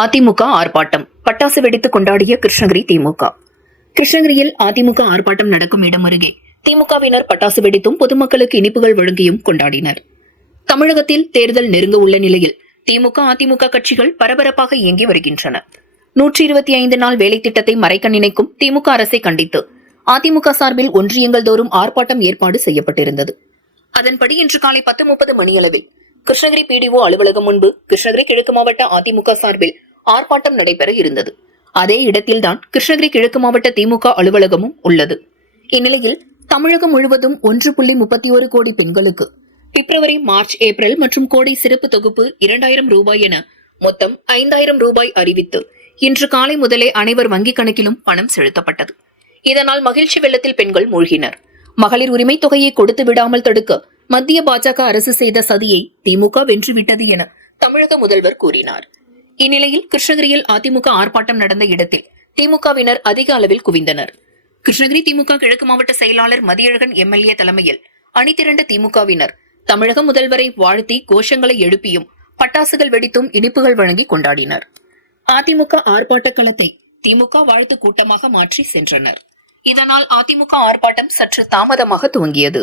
அதிமுக ஆர்ப்பாட்டம். பட்டாசு வெடித்து கொண்டாடிய கிருஷ்ணகிரி திமுக. கிருஷ்ணகிரியில் அதிமுக ஆர்ப்பாட்டம் நடக்கும் இடம் அருகே திமுகவினர் பட்டாசு வெடித்தும் பொதுமக்களுக்கு இனிப்புகள் வழங்கியும் கொண்டாடினர். தமிழகத்தில் தேர்தல் நெருங்க உள்ள நிலையில் திமுக அதிமுக கட்சிகள் பரபரப்பாக இயங்கி வருகின்றன. நூற்றி இருபத்தி ஐந்து நாள் வேலை திட்டத்தை மறைக்க நினைக்கும் திமுக அரசை கண்டித்து அதிமுக சார்பில் ஒன்றியங்கள் தோறும் ஆர்ப்பாட்டம் ஏற்பாடு செய்யப்பட்டிருந்தது. அதன்படி இன்று காலை பத்து முப்பது மணியளவில் கிருஷ்ணகிரி பிடிஓ அலுவலகம் முன்பு கிருஷ்ணகிரி கிழக்கு மாவட்ட அதிமுக சார்பில் ஆர்ப்பாட்டம் நடைபெற இருந்தது. அதே இடத்தில்தான் கிருஷ்ணகிரி கிழக்கு மாவட்ட திமுக அலுவலகமும் உள்ளது. இந்நிலையில் தமிழகம் முழுவதும் ஒன்று புள்ளி முப்பத்தி ஒரு கோடி பெண்களுக்கு பிப்ரவரி மார்ச் ஏப்ரல் மற்றும் கோடை சிறப்பு தொகுப்பு இரண்டாயிரம் ரூபாய் என மொத்தம் ஐந்தாயிரம் ரூபாய் அறிவித்து இன்று காலை முதலே அனைவர் வங்கிக் கணக்கிலும் பணம் செலுத்தப்பட்டது. இதனால் மகிழ்ச்சி வெள்ளத்தில் பெண்கள் மூழ்கினர். மகளிர் உரிமைத் தொகையை கொடுத்து விடாமல் தடுக்க மத்திய பாஜக அரசு செய்த சதியை திமுக வென்றுவிட்டது என தமிழக முதல்வர் கூறினார். இந்நிலையில் கிருஷ்ணகிரியில் அதிமுக ஆர்ப்பாட்டம் நடந்த இடத்தில் திமுகவினர் அதிக அளவில் குவிந்தனர். கிருஷ்ணகிரி திமுக கிழக்கு மாவட்ட செயலாளர் மதியழகன் எம்எல்ஏ தலைமையில் அணிதிரண்ட திமுகவினர் தமிழக முதல்வரை வாழ்த்தி கோஷங்களை எழுப்பியும் பட்டாசுகள் வெடித்தும் இனிப்புகள் வழங்கி கொண்டாடினர். அதிமுக ஆர்ப்பாட்ட களத்தை திமுக வாழ்த்து கூட்டமாக மாற்றி சென்றனர். இதனால் அதிமுக ஆர்ப்பாட்டம் சற்று தாமதமாக துவங்கியது.